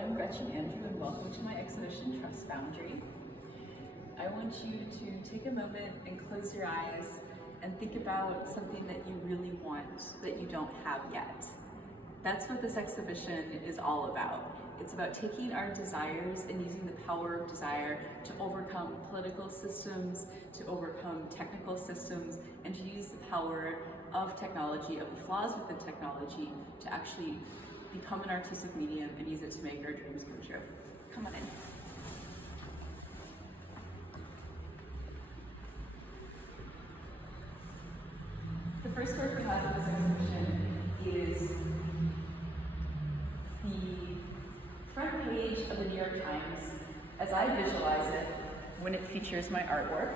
I'm Gretchen Andrew, and welcome to my exhibition, Trust Boundary. I want you to take a moment and close your eyes and think about something that you really want that you don't have yet. That's what this exhibition is all about. It's about taking our desires and using the power of desire to overcome political systems, to overcome technical systems, and to use the power of technology, of the flaws within technology, to actually become an artistic medium and use it to make our dreams come true. Come on in. The first work we have in this exhibition is the front page of the New York Times as I visualize it when it features my artwork.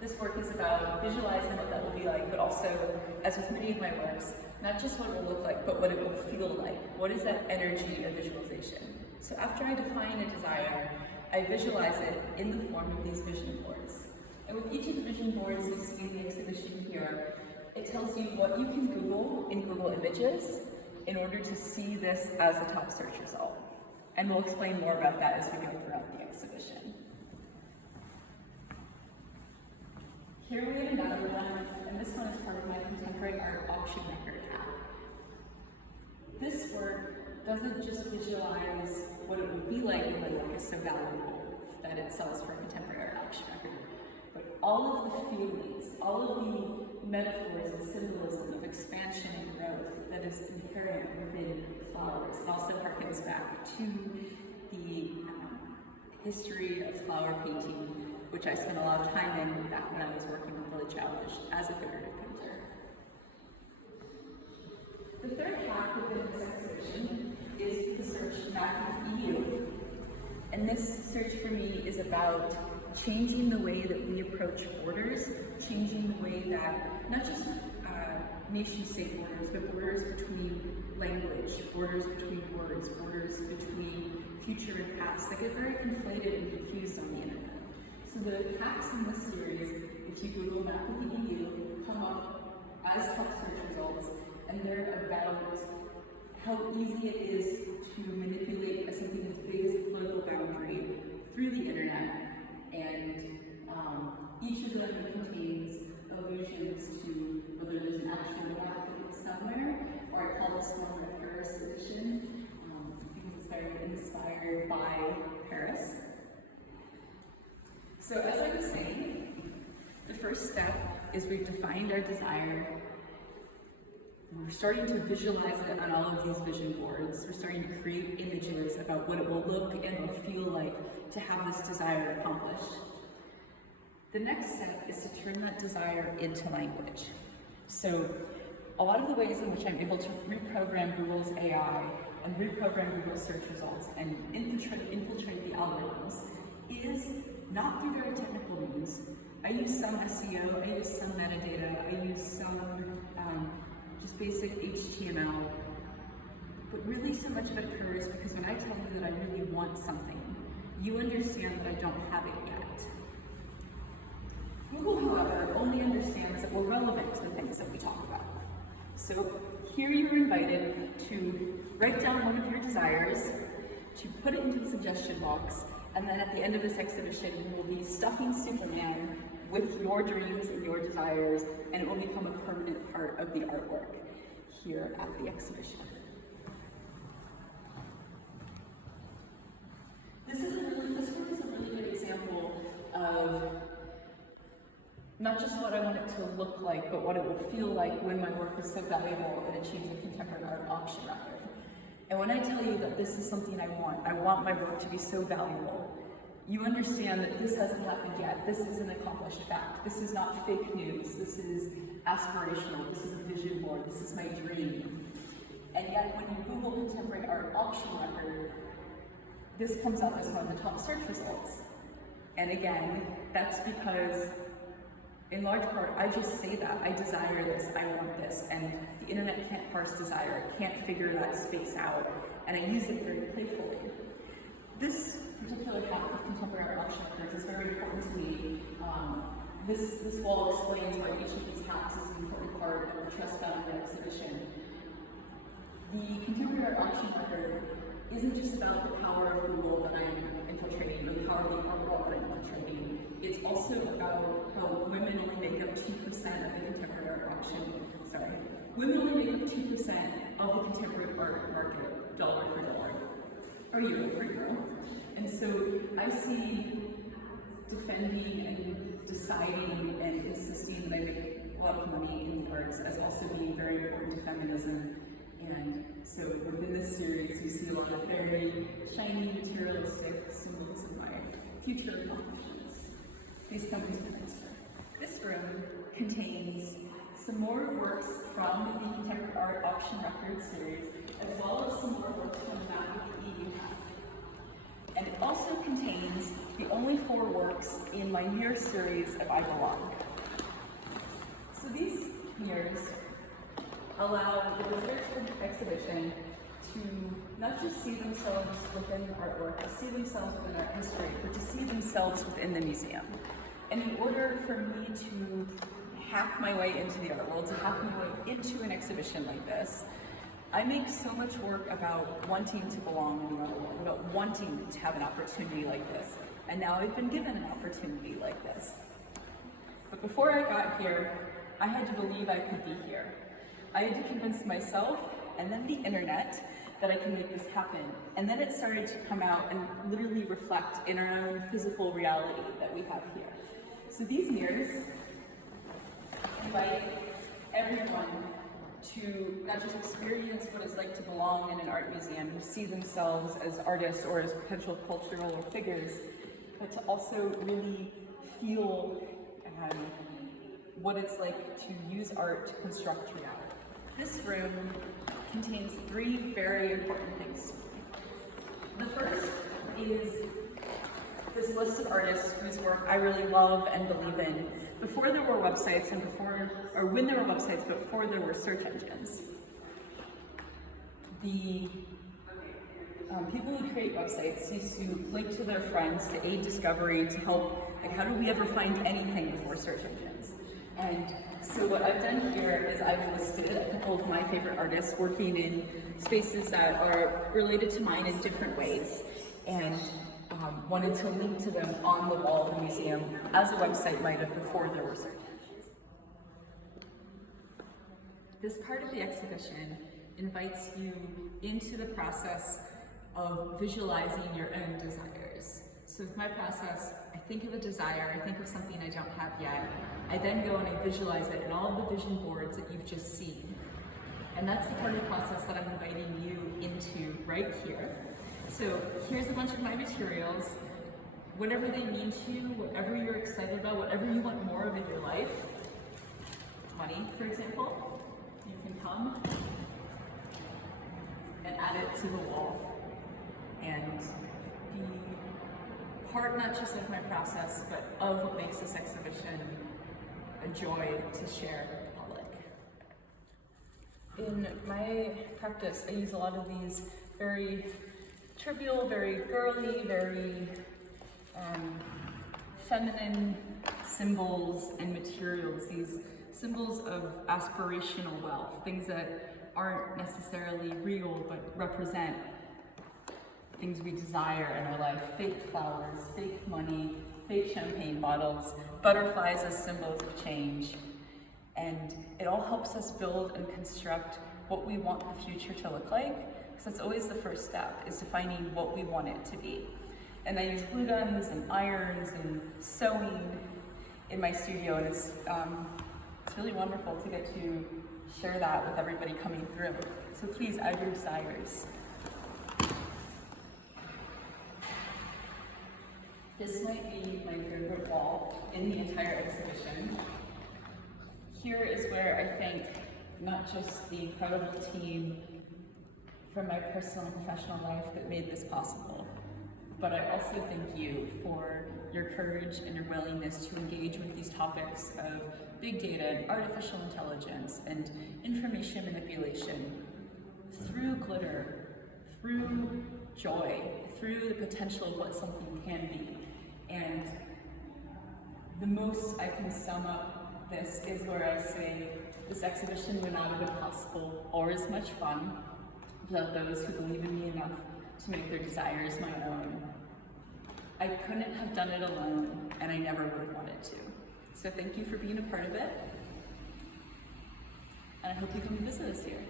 This work is about visualizing what that will be like, but also, as with many of my works, not just what it will look like, but what it will feel like. What is that energy of visualization? So after I define a desire, I visualize it in the form of these vision boards. And with each of the vision boards you see in the exhibition here, it tells you what you can Google in Google Images in order to see this as a top search result. And we'll explain more about that as we go throughout the exhibition. Here we have another one, and this one is part of my contemporary art auction record app. This work doesn't just visualize what it would be like when my work is so valuable that it sells for a contemporary art auction record, but all of the feelings, all of the metaphors and symbolism of expansion and growth that is inherent within flowers. It also harkens back to the history of flower painting, which I spent a lot of time in back when I was working with Village Challenge as a figurative painter. The third hack within this exhibition is the search map.eu. And this search for me is about changing the way that we approach borders, changing the way that not just nation-state borders, but borders between language, borders between words, borders between future and past, that get very conflated and confused on the internet. So the hacks in this series, if you Google Map of the EU, come up as top search results, and they're about how easy it is to manipulate something as big as a political boundary through the internet, and each of them contains allusions to whether there's an actual map somewhere, or I call this one the Paris edition, because it's very inspired by Paris. So as I was saying, the first step is we've defined our desire. We're starting to visualize it on all of these vision boards. We're starting to create images about what it will look and will feel like to have this desire accomplished. The next step is to turn that desire into language. So a lot of the ways in which I'm able to reprogram Google's AI and reprogram Google's search results and infiltrate the algorithms is not through very technical means. I use some SEO, I use some metadata, I use some just basic HTML, but really so much of it occurs because when I tell you that I really want something, you understand that I don't have it yet. Google, however, only understands that we're relevant to the things that we talk about. So here you're invited to write down one of your desires, to put it into the suggestion box, and then at the end of this exhibition, we'll be stuffing Superman with your dreams and your desires, and it will become a permanent part of the artwork here at the exhibition. This work is a really good example of not just what I want it to look like, but what it will feel like when my work is so valuable and achieves a contemporary art auction record. And when I tell you that this is something I want my work to be so valuable, you understand that this hasn't happened yet. This is an accomplished fact. This is not fake news. This is aspirational. This is a vision board. This is my dream. And yet, when you Google contemporary art auction record, this comes up as one of the top search results. And again, that's because, in large part, I just say that. I desire this, I want this, and the internet can't parse desire, it can't figure that space out, and I use it very playfully. This particular hack of contemporary art auction records is very important to me. This wall explains why each of these hacks is an important part of the Trust Boundary exhibition. The contemporary art auction record isn't just about the power of the world that I'm infiltrating, or the power of the art world that I'm infiltrating. It's also about how women only make up 2% of the contemporary art auction. Sorry. Women only make up 2% of the contemporary art market, dollar for dollar, or euro for euro. And so I see defending and deciding and insisting that I make a lot of money in the arts as also being very important to feminism. And so within this series, you see a lot of very shiny, materialistic symbols of my future accomplishments. Please come into the next room. This room contains some more works from the Contemporary Art Auction Record series, as well as some more works from the Map of the EU. And it also contains the only 4 works in my mirror series of I Belong. So these mirrors allow the visitors to the exhibition to not just see themselves within artwork, to see themselves within art history, but to see themselves within the museum. And in order for me to hack my way into the art world, to hack my way into an exhibition like this, I make so much work about wanting to belong in the art world, about wanting to have an opportunity like this. And now I've been given an opportunity like this. But before I got here, I had to believe I could be here. I had to convince myself and then the internet that I can make this happen. And then it started to come out and literally reflect in our own physical reality that we have here. So these mirrors invite everyone to not just experience what it's like to belong in an art museum, to see themselves as artists or as potential cultural figures, but to also really feel what it's like to use art to construct reality. This room contains 3 very important things. The first is this list of artists whose work I really love and believe in before there were websites and when there were websites, but before there were search engines. The people who create websites used to link to their friends to aid discovery, to help, like, how do we ever find anything before search engines? And so what I've done here is I've listed a couple of my favorite artists working in spaces that are related to mine in different ways, and wanted to link to them on the wall of the museum as a website might have before there were search engines. This part of the exhibition invites you into the process of visualizing your own desires. So with my process, I think of a desire, I think of something I don't have yet. I then go and I visualize it in all of the vision boards that you've just seen. And that's the part of the process that I'm inviting you into right here. So here's a bunch of my materials. Whatever they mean to you, whatever you're excited about, whatever you want more of in your life. Money, for example. You can come and add it to the wall. And be part not just of my process, but of what makes this exhibition a joy to share with the public. In my practice, I use a lot of these very trivial, very girly, very feminine symbols and materials, these symbols of aspirational wealth, things that aren't necessarily real but represent things we desire in our life. Fake flowers, fake money, fake champagne bottles, butterflies as symbols of change. And it all helps us build and construct what we want the future to look like, because that's always the first step, is defining what we want it to be. And I use glue guns and irons and sewing in my studio, and it's really wonderful to get to share that with everybody coming through. So please add your desires. This might be my favorite wall in the entire exhibition. Here is where I thank not just the incredible team from my personal and professional life that made this possible, but I also thank you for your courage and your willingness to engage with these topics of big data and artificial intelligence and information manipulation through glitter, through joy, through the potential of what something can be. And the most I can sum up this is where I say this exhibition would not have been possible or as much fun without those who believe in me enough to to make their desires my own. I couldn't have done it alone, and I never would have wanted to. So thank you for being a part of it, and I hope you come and visit us here.